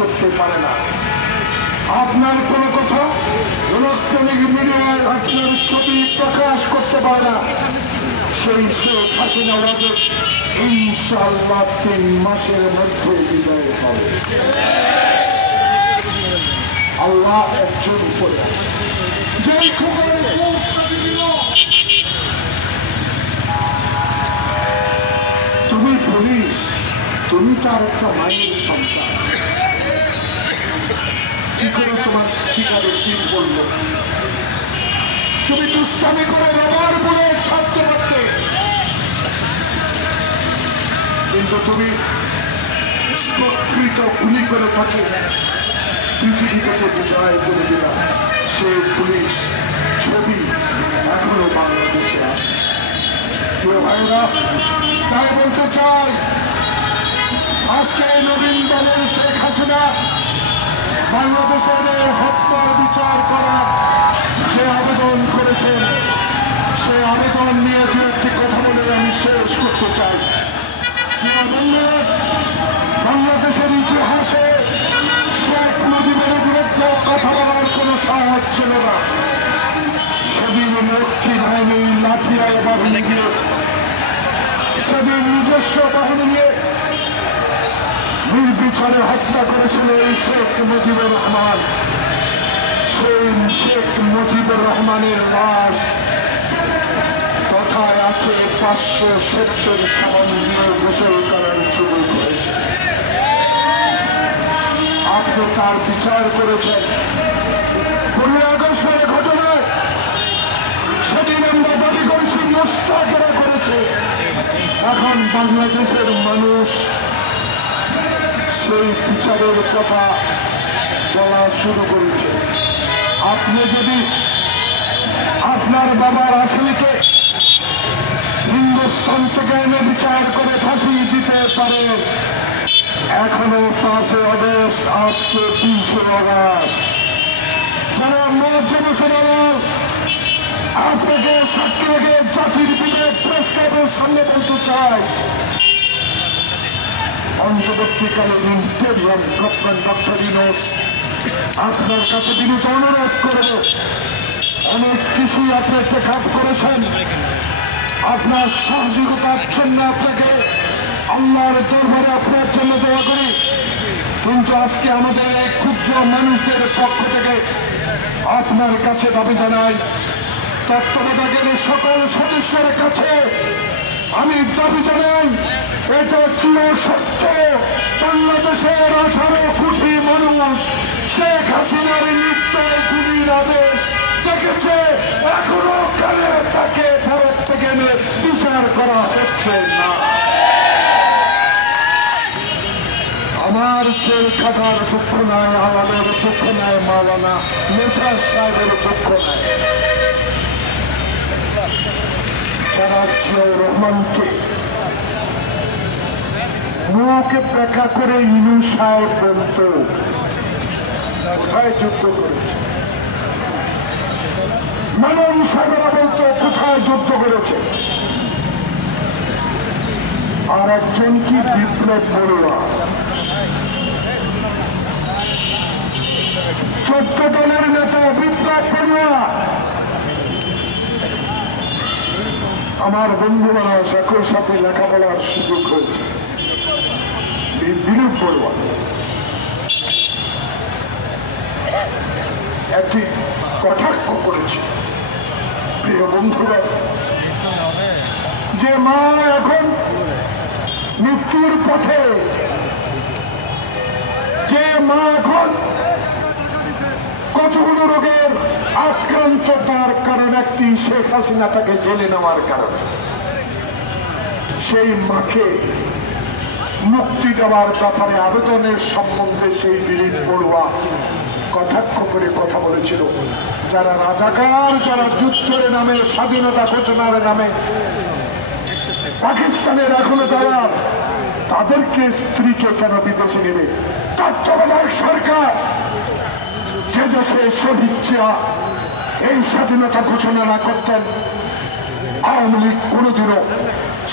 করতে পারে না। আপনার কোনো কথা ইলেকট্রনিক মিডিয়ায় আপনার ছবি প্রকাশ করতে পারে না। সেই শেখ হাসিনা রাজের ইনশাআল্লাহ 3 মাসের মধ্যে বিদায় হবে। আল্লাহ একজন উপরে আছে। যেই খবরের তুমি পুলিশ, তুমি তার একটা মায়ের সন্তান, কি করে তোমার ঠিকারে কি বললো? তুমি দুষ্টামি করে রবার বলে ছাড়তে পারতে, কিন্তু তুমি প্রকৃত গুলি করে থাকে পৃথিবীকে বিজয় করে দিলাম। সে পুলিশ ছবি এখনো বাংলাদেশে আছে। প্রিয় ভাইরা, তাই বলতে চাই, আজকে নবীন দলের শেখ হাসিনা বাংলাদেশের হত্যার বিচার করার যে আবেদন করেছেন, সে আবেদন নিয়ে দু একটি কথা বলে আমি শেষ করতে চাই। বাংলাদেশের ইতিহাসে শেখ মুজিবের বিরুদ্ধে কথা বলার কোনো সাহস ছিল না। সেদিন লক্ষ্মী বাহিনী লাঠিয়াল বাহিনী গিয়ে, সেদিন নিজস্ব বাহিনী নিয়ে নির্বিচারে হত্যা করেছিল এই শেখ মুজিবুর রহমান। সেই শেখ মুজিবুর রহমানের লাশ কথায় আছে 570 সাবান দিয়ে গোসল করার শুরু করেছে। আপনি তার বিচার করেছেন 15 আগস্টের ঘটনায়। সেদিন আমরা দাবি করেছি মোস্তাকেরা করেছে। এখন বাংলাদেশের মানুষ সেই বিচারের কথা বলা শুরু করেছে। আপনি যদি আপনার বাবার আসামিকে হিন্দুস্তান থেকে এনে বিচার করে ফাঁসি দিতে পারে, এখনো 5 আগস্ট, আজকে 300 আগস্ট। যারা মহাজনসভার আপনাকে সাক্ষী রেখে জাতির বিবেক প্রেস ক্লাবের সামনে বলতে চায়, অন্তর্বর্তীকালীন ইন্টেরিয়াম গভর্নমেন্ট ডক্টর ইউনূস, আপনার কাছে বিনীত অনুরোধ করব, অনেক কিছুই আপনি টেকআপ করেছেন। আপনার সহযোগিতার জন্য আপনাকে আল্লাহর দরবারে আপনার জন্য দোয়া করি। কিন্তু আজকে আমাদের এই ক্ষুদ্র মানুষদের পক্ষ থেকে আপনার কাছে দাবি জানাই, তত্ত্বাবধায়কের সকল সদস্যের কাছে আমি দাবি জানাই, এটা চির সত্য, বাংলাদেশের 18 কোটি মানুষ শেখ হাসিনার নির্দয় গুলির আদেশ দেখেছে, এখনো কেন তাকে ভারত থেকে বিচার করা হচ্ছে না? আমার জেল খাটার দুঃখ নাই, আলালের দুঃখ নাই, মাওলানা মেসার সাহেবের দুঃখ নাই। যারা জিয়াউর রহমানকে মুখে দেখা করে ইউনূস সাহেব বলতো, কোথায় যুদ্ধ করেছে? মানন সাহেবরা বলতো, কোথায় যুদ্ধ করেছে? আর একজন কি বিপ্লব বড়ুয়া, 14 দলের নেতা বিপ্লব বড়ুয়া। আমার বন্ধুরা একই সাথে লেখাপড়ার সুযোগ হয়েছে। দিলীপ বড়ুয়া একটি কটাক্ষ করেছে, প্রিয় বন্ধুরা, যে মা এখন মৃত্যুর পথে, যে মা এখন কতগুলো রোগের আক্রান্ত, তার কারণ একটি শেখ হাসিনা তাকে জেলে নেওয়ার কারণে। সেই মাকে মুক্তি দেওয়ার ব্যাপারে আবেদনের সম্বন্ধে সেই দিলীপ বড়ুয়া কটাক্ষ করে কথা বলেছিল, যারা রাজাকার, যারা যুদ্ধের নামে, স্বাধীনতা ঘোষণার নামে পাকিস্তানের এখনো দাঁড়ান, তাদেরকে স্ত্রীকে কেন বিদেশে নেবে? তত্ত্বাবধায়ক সরকার যে দেশে শহীদ জিয়া এই স্বাধীনতা ঘোষণা না করতেন, আওয়ামী লীগ কোনদিনও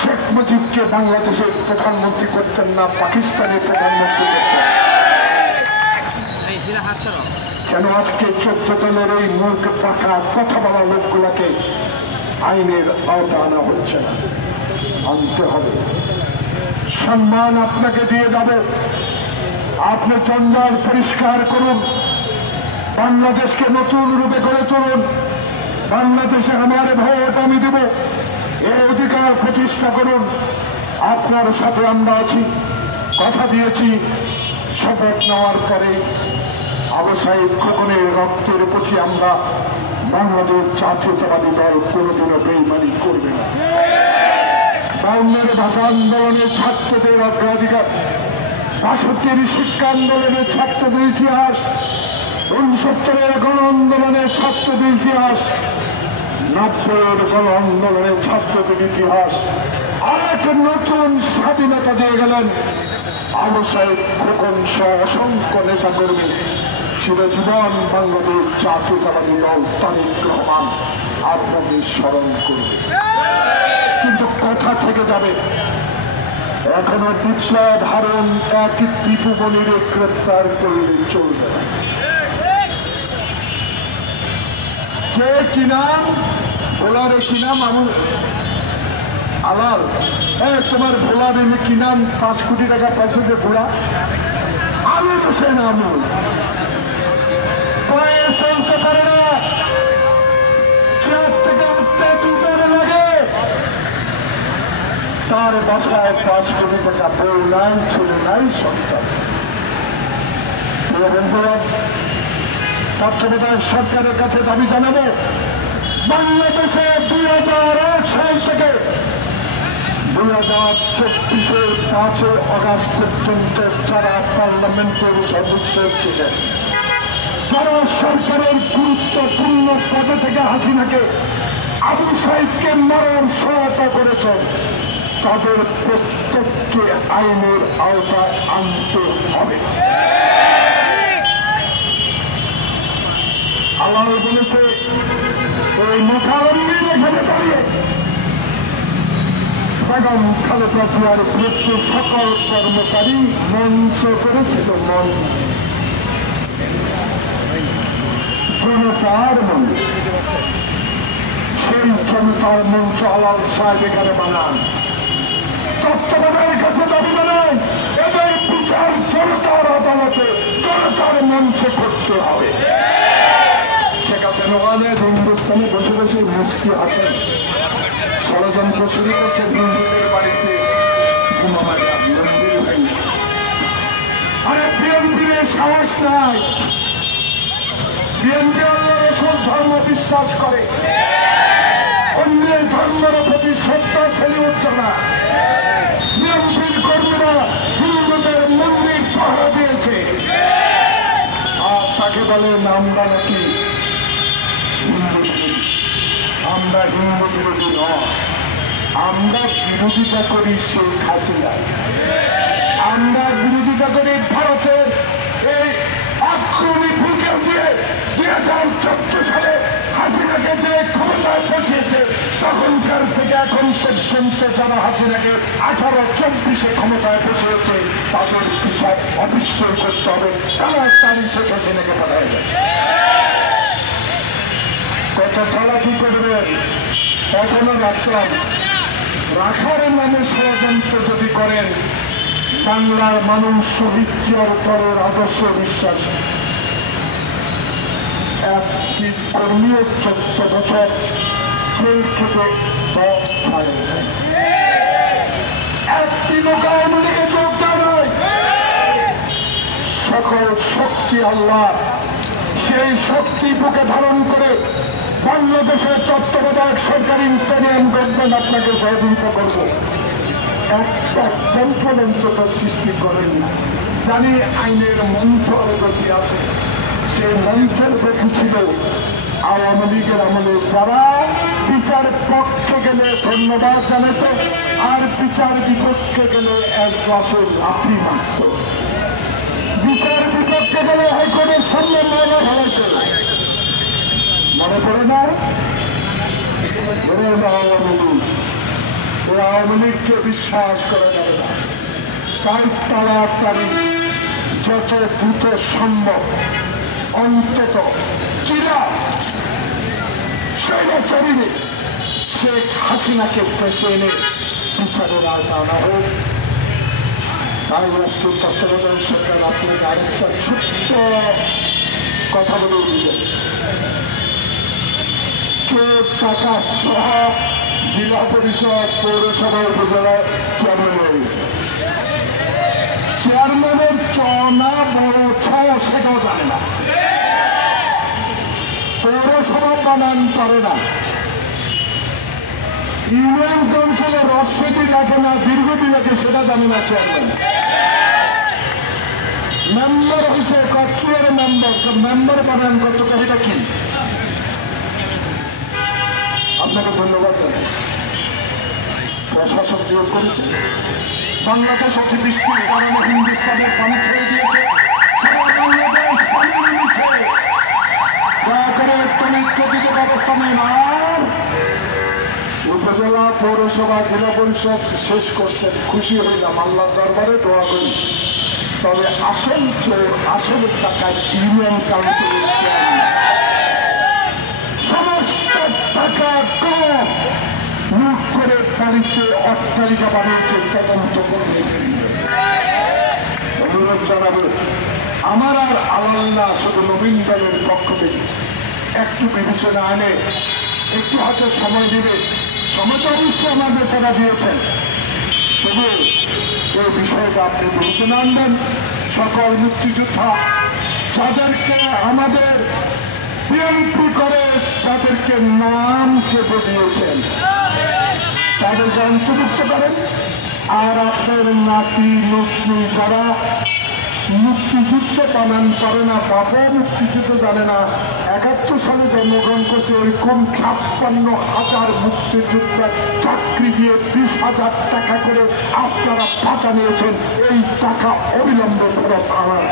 শেখ মুজিবকে বাংলাদেশের প্রধানমন্ত্রী করতেন না, পাকিস্তানের প্রধানমন্ত্রী করতেন। কেন আজকে 14 দলের এই মুখ পাকা কথা বলা লোকগুলাকে আইনের আওতা আনা হচ্ছে না? আনতে হবে। সম্মান আপনাকে দিয়ে যাবে। আপনি জঞ্জাল পরিষ্কার করুন, বাংলাদেশকে নতুন রূপে গড়ে তুলুন। বাংলাদেশে আমার ভোট আমি দেব, এই অধিকার প্রতিষ্ঠা করুন। আপনার সাথে আমরা আছি, কথা দিয়েছি। শপথ নেওয়ার পরে আবু সাঈদ খোকনের রক্তের প্রতি আমরা বাংলাদেশ জাতীয়তাবাদী দল কোনোদিনও বেইমানি করবে না। 52 ভাষা আন্দোলনের ছাত্রদের অগ্রাধিকার, 62 শিক্ষা আন্দোলনের ছাত্রদের ইতিহাস, 69 গণ আন্দোলনের ছাত্রদের ইতিহাস, 90 গণ আন্দোলনের ছাত্রদের ইতিহাস আর এক নতুন স্বাধীনতা দিয়ে গেলেন আবু সাঈদ খোকন সহ অসংখ্য নেতা কর্মী। চিরজীবন বাংলাদেশ জাতীয়তাবাদী দল তারেক রহমান আপনাদের স্মরণ করবে, কিন্তু কথা থেকে যাবে। এখনো বিপ্লব হারণ এক টিপু মনিরে গ্রেপ্তার করলে চলবে না। যে কি নাম ভোলারে, কি নাম আলাল, তোমার ভোলার কি নাম? 5 কোটি টাকা পাইছে যে ভোলা আলুর হোসেন আমুল চলতে পারে না। চেয়ার থেকে উঠতে 2 টাকা লাগে। তার বাসায় 5 কোটি টাকা বউ নাই, ছেলে নাই, সন্তান। তত্ত্বাবধায়ক সরকারের কাছে দাবি জানাবো, বাংলাদেশে 2001 সাল থেকে 2024-এর 5 আগস্ট পর্যন্ত যারা পার্লামেন্টের সদস্য ছিলেন, যারা সরকারের গুরুত্বপূর্ণ পদে থেকে হাসিনাকে, আবু সাঈদকে মরণ সহায়তা করেছেন, তাদের প্রত্যেককে আইনের আওতায় আনতে হবে। আল্লাহ বলেছে ওই মোকারণের এখানে দাঁড়িয়ে বেগম খালেদা জিয়ার বিরুদ্ধে সকল কর্মচারী মঞ্চ করেছিল, জনতার মঞ্চ। সেই জনতার মঞ্চ আলাল সাহেব এখানে বানান। তত্ত্বাবধানের কাছে দাবি জানাই, এদের বিচার জনতার আদালতে জনতার মঞ্চে করতে হবে। শেখ হাসিনা হিন্দুস্তানে বসে বসে মুস্কি আছেন, ষড়যন্ত্র শুরু করছে হিন্দুদের বাড়িতে বোমা মারা, মন্দির ভেঙে। আরে বিএনপির সাহস নাই। বিএনপি আল্লাহ রাসূল ধর্ম বিশ্বাস করে, অন্যের ধর্মের প্রতি শ্রদ্ধা ছেলে উঠছে না। বিএনপির কর্মীরা হিন্দুদের মন্দির পাহারা দিয়েছে, আর তাকে বলেন আমরা নাকি আমরা হিন্দু বিরোধী নয়, আমরা বিরোধিতা করি শেখ হাসিনা, আমরা বিরোধিতা করি ভারতের এই আক্রমী ভূমিকা দিয়ে 2014 সালে হাসিনাকে যে ক্ষমতায় বসিয়েছে, তখনকার থেকে এখন পর্যন্ত যারা হাসিনাকে 1824-এ ক্ষমতায় বসিয়েছে তাদের বিচার অবশ্যই করতে হবে। তারা তারই শেখ হাসিনাকে পাঠায় যায়। কথা ছাড়া কি করবেন? এখনো রাখলাম, রাখার নামে ষড়যন্ত্র যদি করেন, বাংলার মানুষ শহীদ জিয়ার উপরের আদর্শ বিশ্বাস। একটি কর্মীও 14 বছর জেল খেতে ছাড়ে, একটি লোক আওয়ামী লীগে যোগ দেয়। সকল শক্তি আল্লাহ, সেই শক্তি বুকে ধারণ করে বাংলাদেশের তত্ত্বাবধায়ক সরকারি ইন্টারিয়াম গভর্নমেন্ট আপনাকে সহযোগিতা করবো। একটা যন্ত্রযন্ত্রতা সৃষ্টি করেন না। জানি আইনের মন্ত্র গতি আছে, সেই মন্ত্রের গতি ছিল আওয়ামী লীগের আমলে। যারা বিচার পক্ষে গেলে ধন্যবাদ জানাত, আর বিচার বিপক্ষে গেলে 1 গ্লাসের লাফি মারত। বিচার বিপক্ষে গেলে হাইকোর্টের সামনে মেলা ভালাইত, মনে পড়ে না? আওয়ামী লীগকে বিশ্বাস করা যাবে না। তাই তাড়াতাড়ি যত দ্রুত সম্ভব অন্তত কিরা স্বৈরাচারীরে শেখ হাসিনাকে দেশে এনে বিচারের আওতায় আনা হোক। তাই আজকে তত্ত্বাবধায়ক সরকার আপনাকে আরেকটা ছোট্ট কথা বলে দিলেন, চোর টাকা সব জেলা পরিষদ পৌরসভা উপজেলা চেয়ারম্যান হয়ে গেছে। চেয়ারম্যানের চনা বড় ছয় সেটাও জানে না, পৌরসভা বানান পারে না, ইউনিয়ন কাউন্সিলের রসিদি লাগে না, দীর্ঘদিন লাগে সেটা জানে না চেয়ারম্যান। মেম্বার হয়েছে কর্তৃপক্ষের মেম্বার বানান করতে এটা কি? আপনাকে ধন্যবাদ জানাই। প্রশাসন নিয়োগ করেছে, বাংলাদেশ অতিবৃষ্টির কারণে হিন্দুস্তানের পানি ছেড়ে দিয়েছে, সারা বাংলাদেশ পানি নিচ্ছে। দয়া করে তড়িৎ গতিতে ব্যবস্থা নেন। আর উপজেলা পৌরসভা জেলা পরিষদ শেষ করছেন, খুশি হইলাম, আল্লাহ দরবারে দোয়া করি। তবে আসল চোর আসলের টাকায় ইউনিয়ন কাউন্সিলের চেয়ারম্যান সমস্ত টাকা কম লুট করে বাড়িতে অট্টালিকা বানিয়েছে, তদন্ত করবে। অনুরোধ জানাবো, আমার আর আলাল না, শুধু নবীন দলের পক্ষ থেকে একটু বিবেচনা আনে, একটু হাতে সময় দিবে। সময় তো অবশ্যই আমার নেতারা দিয়েছেন, তবু এই বিষয়টা আপনি বিবেচনা আনবেন। সকল মুক্তিযোদ্ধা যাদেরকে আমাদের বিএনপি করে যাদেরকে নাম কেটে দিয়েছেন তাদেরকে অন্তর্ভুক্ত করেন। আর আপনার নাতি নতুন যারা মুক্তিযুদ্ধ বানান পারে না, বাবা মুক্তিযুদ্ধ জানে না, ৭১ সালে জন্মগ্রহণ করছে, ওইরকম ৫৬,০০০ মুক্তিযোদ্ধা চাকরি দিয়ে ২০,০০০ টাকা করে আপনারা টাকা নিয়েছেন। এই টাকা অবিলম্বে ফেরত আনার